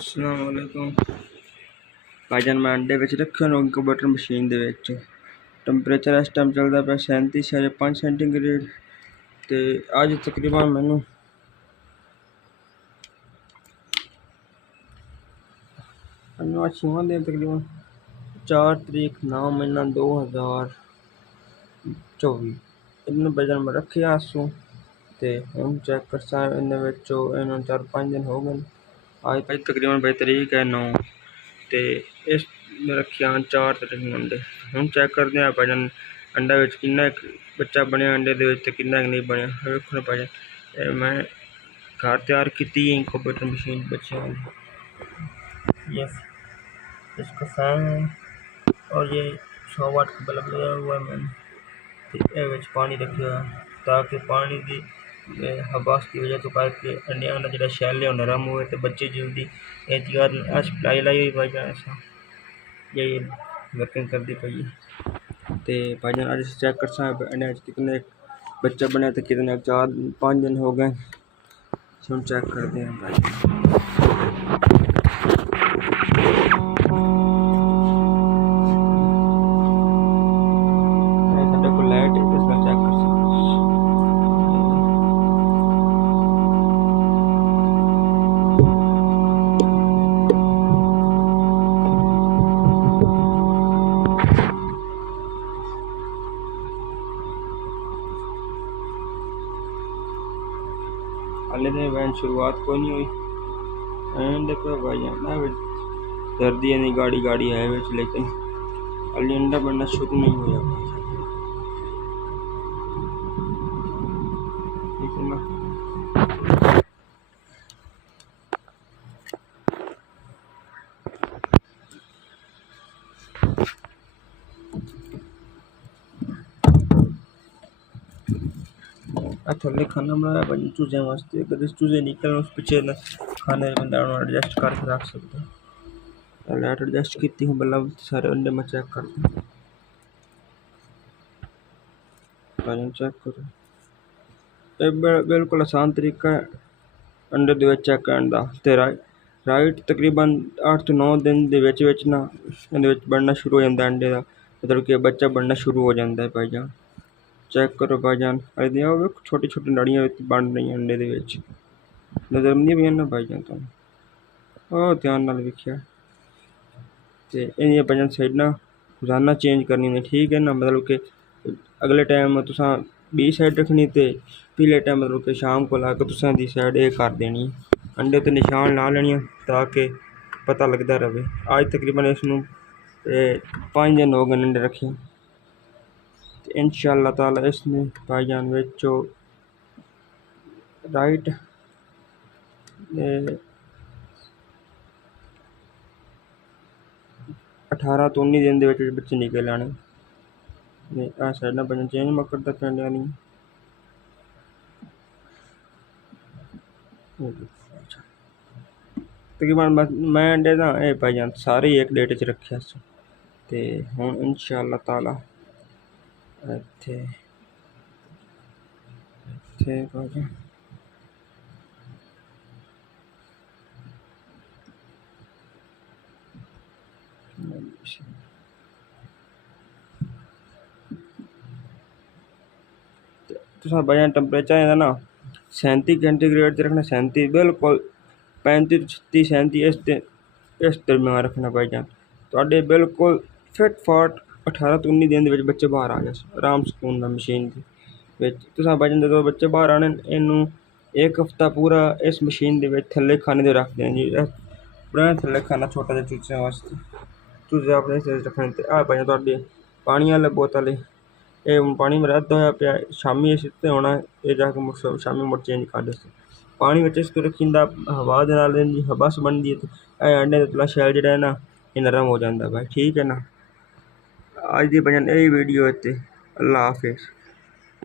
अस्सलाम वालेकुम भाईजान। मैं अंडे विच रखे हो इनक्यूबेटर मशीन दे विच। टैंपरेचर इस टाइम चलता पिया 37.5 सेंटीग्रेड। तो अज तकरीबन मैनू छुआ दिन तकरीबन 4 तरीक 9 महीना 2024 इन वजन में रखे आसू। तो हम चेक कर इन 4-5 दिन हो गए। आज तकरीबन भाई तरीक है 9 तो इस रखिया 4 तरीक अंडे। हम चेक करते हैं भाईजान अंडा विच किन्ना बच्चा बनया अंडे दे विच ते किन्ना नहीं बनया। वेखो भाईजान मैं घर तैयार की इनक्यूबेटर मशीन बच्चों वाली। यस इसका फैन है और ये 100 वाट का बल्ब लगाया हुआ है मैंने। पानी रखा हुआ ताकि पानी की हबास की वजह तो करके अंडिया का जो शैल है नरम हुए तो बच्चे जल्दी एहतियात लाई लाई हुई भाईजान। ऐसा यही वर्किंग करती पई है। तो भाईजान अज चेक कर अंडे कितने बच्चा बने तो कितने 4-5 दिन हो गए। हम चेक करते हैं भाई। लाइट इसका चेक कर हाले तो वैन शुरुआत कोई नहीं हुई। एंड पे भाईजान सर्दी नहीं गाड़ी गाड़ी है विच लेकिन हाले अंडा बनना शुरू नहीं हुआ। ठीक है ना। थोड़े खाना बनाया भाई चूजे वास्ते। अगर इस चूजे निकल उस पीछे खाने बंदा एडजस्ट करके रख सकता है। लाइट एडजस्ट की हूँ बल्ला सारे अंडे में चेक करते चेक करो। बिल्कुल आसान तरीका है अंडे दे चेक करने का। तो राइट तकरीबन 8 to 9 दिन ना बनना शुरू हो जाता अंडे का। मतलब कि बच्चा बनना शुरू हो जाता है भाईजान। चेक करो भाईजान छोटी छोटी नड़ियाँ बन रही अंडे दे विच नजर नहीं पई ना भाईजान। तुम ध्यान नाल वेखिया तो इन भाईजान साइड ना रोजाना चेंज करनी है। ठीक है ना। मतलब कि अगले टाइम तुसा बी साइड रखनी तो पिछले टाइम मतलब कि शाम को लाके तुसा दी साइड ये कर देनी अंडे तो निशान ला लेनी ताकि पता लगता रहे। आज तकरीबन इसनू 5 दिन हो गए अंडे रखे। इंशाअल्लाह ताला इसने भाईजान बेचो राइट 18 to 19 दिन बच्चे निकल आने। आ साइड ना भाईजान चेंज मैं करता पिंडिया नहीं। तकरीबन मैं अंडे ना भाईजान सारे एक डेट च रखे तो हुण इंशाअल्लाह ताला इत्थे भाईजान तुसा भाईजान टैंपरेचर है ना 37 सेंटीग्रेड च रखना। 37 बिल्कुल 35-36-37 इस दरम्यान रखना भाईजान। तो बिल्कुल फिट फाट 18 to 19 दिन बच्चे बाहर आ गए आराम सुकून ना मशीन तुसा भाईजान जो बच्चे बाहर आने इनू 1 हफ्ता पूरा इस मशीन के थले खाने दे रख दें जी। बड़ा थले खाना छोटा जिहा चूचे वास्ते चूजे अपने रखने। आ भाईजान तुहाडे पानी वाले बोतल ये पानी में रद्द होया पिया शामी इत्ते होना ये जाके शामी मुड़ चेंज कर दे। पानी में इसको रखींदा हवा दे नाल हबस बनती है तो अंडे का तुला शैल जो है ना ये नरम हो जाता भाई। ठीक है ना। आज की भाईजान यही वीडियो है। अल्लाह हाफिज़।